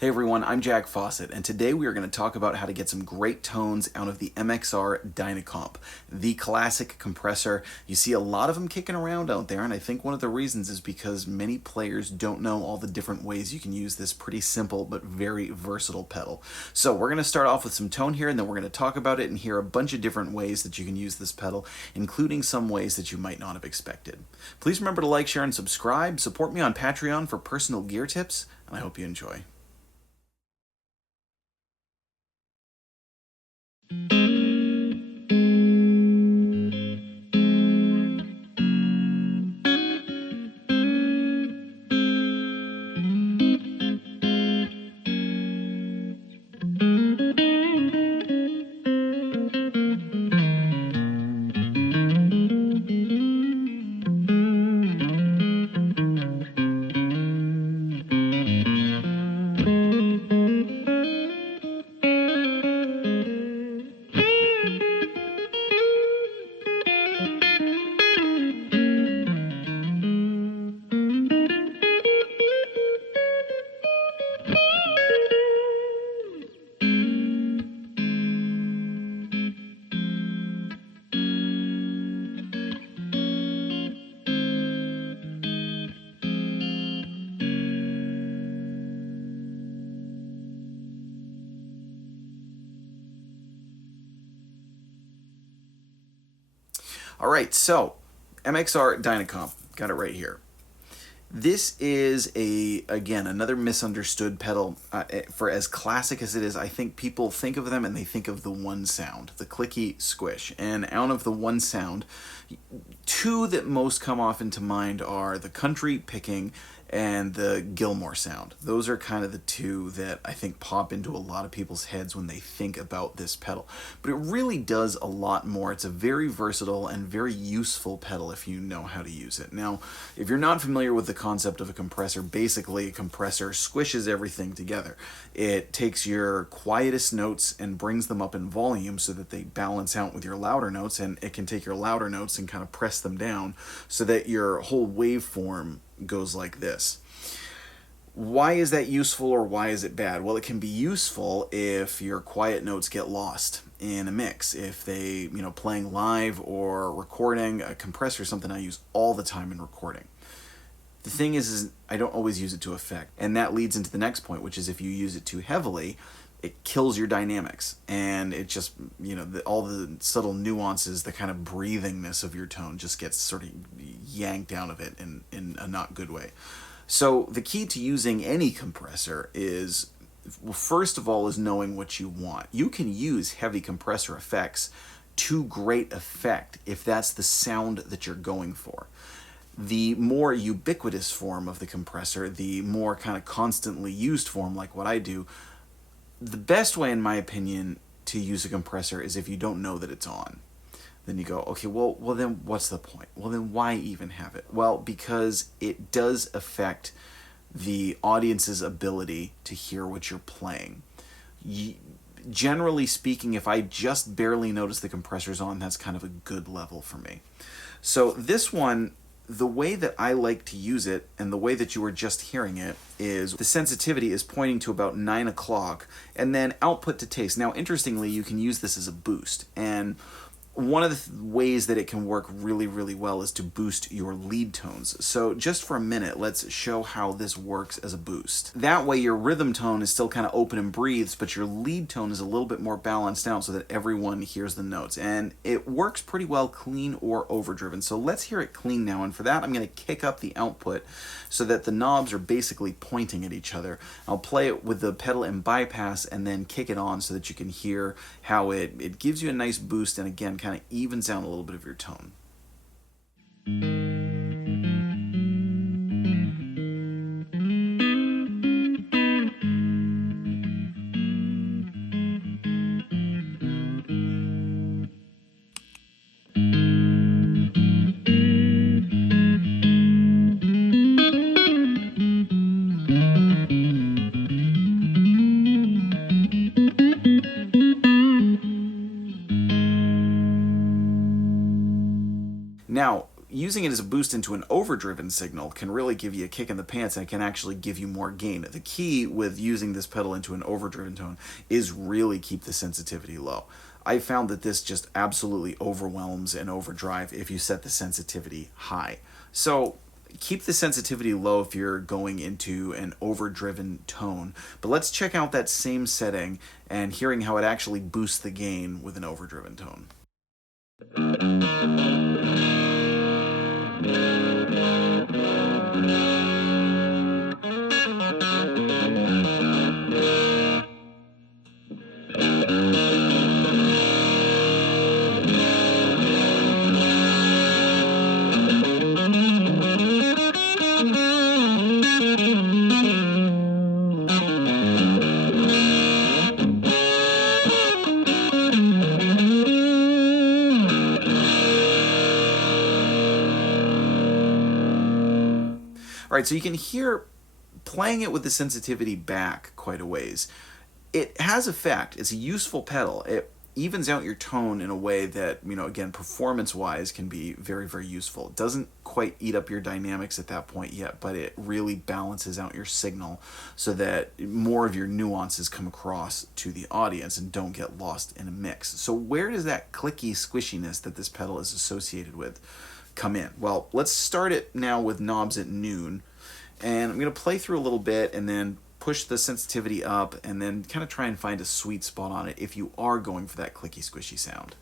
Hey everyone, I'm Jack Fossett, and today we are going to talk about how to get some great tones out of the MXR Dyna Comp, the classic compressor. You see a lot of them kicking around out there, and I think one of the reasons is because many players don't know all the different ways you can use this pretty simple but very versatile pedal. So we're going to start off with some tone here, and then we're going to talk about it and hear a bunch of different ways that you can use this pedal, including some ways that you might not have expected. Please remember to like, share, and subscribe. Support me on Patreon for personal gear tips, and I hope you enjoy. Alright, so MXR Dyna Comp, got it right here. This is, again, another misunderstood pedal. For as classic as it is, I think people think of them and they think of the one sound, the clicky squish. And out of the one sound, two that most come off into mind are the country picking and the Gilmore sound. Those are kind of the two that I think pop into a lot of people's heads when they think about this pedal. But it really does a lot more. It's a very versatile and very useful pedal if you know how to use it. Now, if you're not familiar with the concept of a compressor, basically a compressor squishes everything together. It takes your quietest notes and brings them up in volume so that they balance out with your louder notes, and it can take your louder notes and kind of press them down so that your whole waveform goes like this. Why is that useful, or why is it bad? Well, it can be useful if your quiet notes get lost in a mix. If they, playing live or recording, a compressor is something I use all the time in recording. The thing is I don't always use it to effect, and that leads into the next point, which is if you use it too heavily, it kills your dynamics, and it just, all the subtle nuances, the kind of breathingness of your tone just gets sort of yanked out of it in a not good way. So the key to using any compressor is, well, first of all, is knowing what you want. You can use heavy compressor effects to great effect if that's the sound that you're going for. The more ubiquitous form of the compressor, the more kind of constantly used form, like what I do, the best way, in my opinion, to use a compressor is if you don't know that it's on. Then you go, okay, well then what's the point? Well, then why even have it? Well, because it does affect the audience's ability to hear what you're playing. Generally speaking, if I just barely notice the compressor's on, that's kind of a good level for me. So this one, the way that I like to use it, and the way that you were just hearing it, is the sensitivity is pointing to about 9 o'clock, and then output to taste. Now, interestingly, you can use this as a boost, and one of the ways that it can work really, really well is to boost your lead tones. So just for a minute, let's show how this works as a boost. That way your rhythm tone is still kind of open and breathes, but your lead tone is a little bit more balanced out so that everyone hears the notes. And it works pretty well clean or overdriven. So let's hear it clean now. And for that, I'm going to kick up the output so that the knobs are basically pointing at each other. I'll play it with the pedal in bypass and then kick it on so that you can hear how it gives you a nice boost, and again, kind of evens down a little bit of your tone. using it as a boost into an overdriven signal can really give you a kick in the pants, and it can actually give you more gain. The key with using this pedal into an overdriven tone is really keep the sensitivity low. I found that this just absolutely overwhelms an overdrive if you set the sensitivity high. So keep the sensitivity low if you're going into an overdriven tone. But let's check out that same setting and hearing how it actually boosts the gain with an overdriven tone. All right, so you can hear playing it with the sensitivity back quite a ways. It has effect. It's a useful pedal. It evens out your tone in a way that, again, performance-wise can be very, very useful. It doesn't quite eat up your dynamics at that point yet, but it really balances out your signal so that more of your nuances come across to the audience and don't get lost in a mix. So where does that clicky squishiness that this pedal is associated with come in? Well, let's start it now with knobs at noon, and I'm going to play through a little bit and then push the sensitivity up and then kind of try and find a sweet spot on it if you are going for that clicky squishy sound.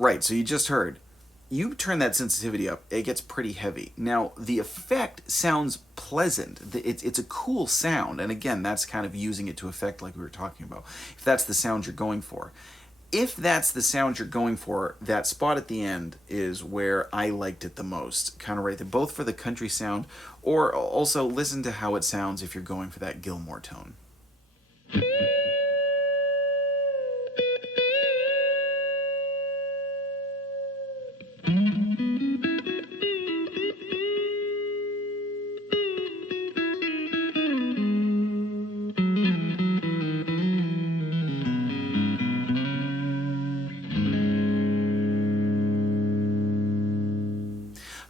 Right, so you just heard. You turn that sensitivity up, it gets pretty heavy. Now, the effect sounds pleasant. It's a cool sound, and again, that's kind of using it to effect like we were talking about, if that's the sound you're going for. If that's the sound you're going for, that spot at the end is where I liked it the most. Kind of right there, both for the country sound, or also listen to how it sounds if you're going for that Gilmore tone.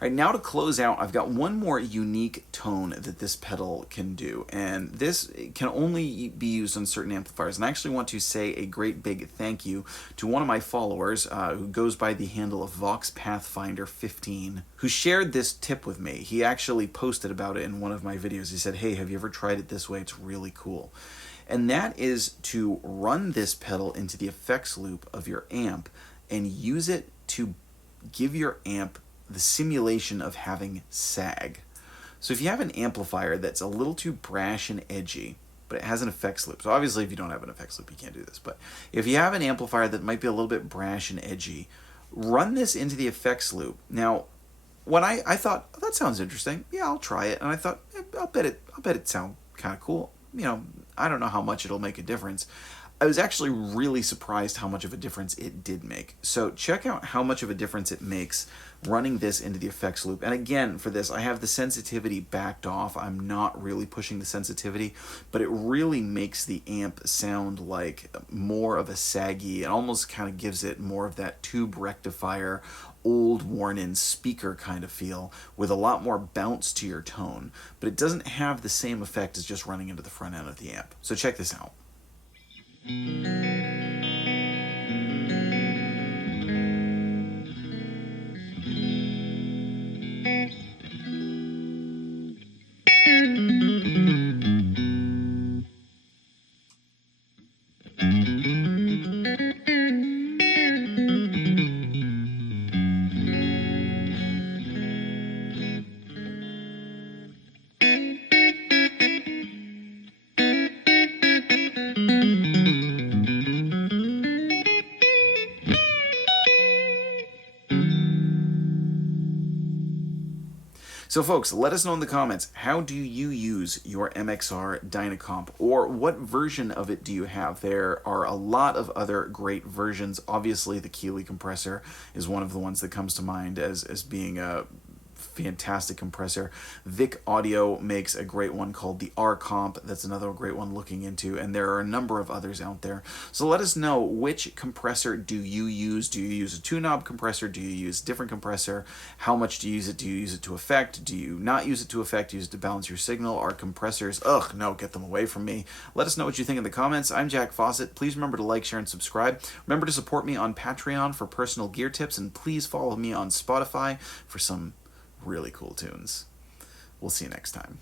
All right, now to close out, I've got one more unique tone that this pedal can do, and this can only be used on certain amplifiers. And I actually want to say a great big thank you to one of my followers who goes by the handle of Vox Pathfinder 15, who shared this tip with me. He actually posted about it in one of my videos. He said, "Hey, have you ever tried it this way? It's really cool." And that is to run this pedal into the effects loop of your amp and use it to give your amp the simulation of having sag. So if you have an amplifier that's a little too brash and edgy, but it has an effects loop, so obviously if you don't have an effects loop you can't do this, but if you have an amplifier that might be a little bit brash and edgy, run this into the effects loop. Now, when I thought, oh, that sounds interesting, yeah, I'll try it, and I thought, I'll bet it sounds kind of cool. I don't know how much it'll make a difference. I was actually really surprised how much of a difference it did make. So check out how much of a difference it makes running this into the effects loop. And again, for this, I have the sensitivity backed off. I'm not really pushing the sensitivity, but it really makes the amp sound like more of a saggy, it almost kind of gives it more of that tube rectifier, old worn-in speaker kind of feel with a lot more bounce to your tone, but it doesn't have the same effect as just running into the front end of the amp. So check this out. So folks, let us know in the comments, how do you use your MXR Dyna Comp, or what version of it do you have? There are a lot of other great versions. Obviously, the Keeley compressor is one of the ones that comes to mind as being a fantastic compressor. Vic Audio makes a great one called the R Comp. That's another great one looking into, and there are a number of others out there. So let us know, which compressor do you use? Do you use a two-knob compressor? Do you use a different compressor? How much do you use it? Do you use it to effect? Do you not use it to effect? Use it to balance your signal? Are compressors, ugh, no, get them away from me. Let us know what you think in the comments. I'm Jack Fossett. Please remember to like, share, and subscribe. Remember to support me on Patreon for personal gear tips, and please follow me on Spotify for some really cool tunes. We'll see you next time.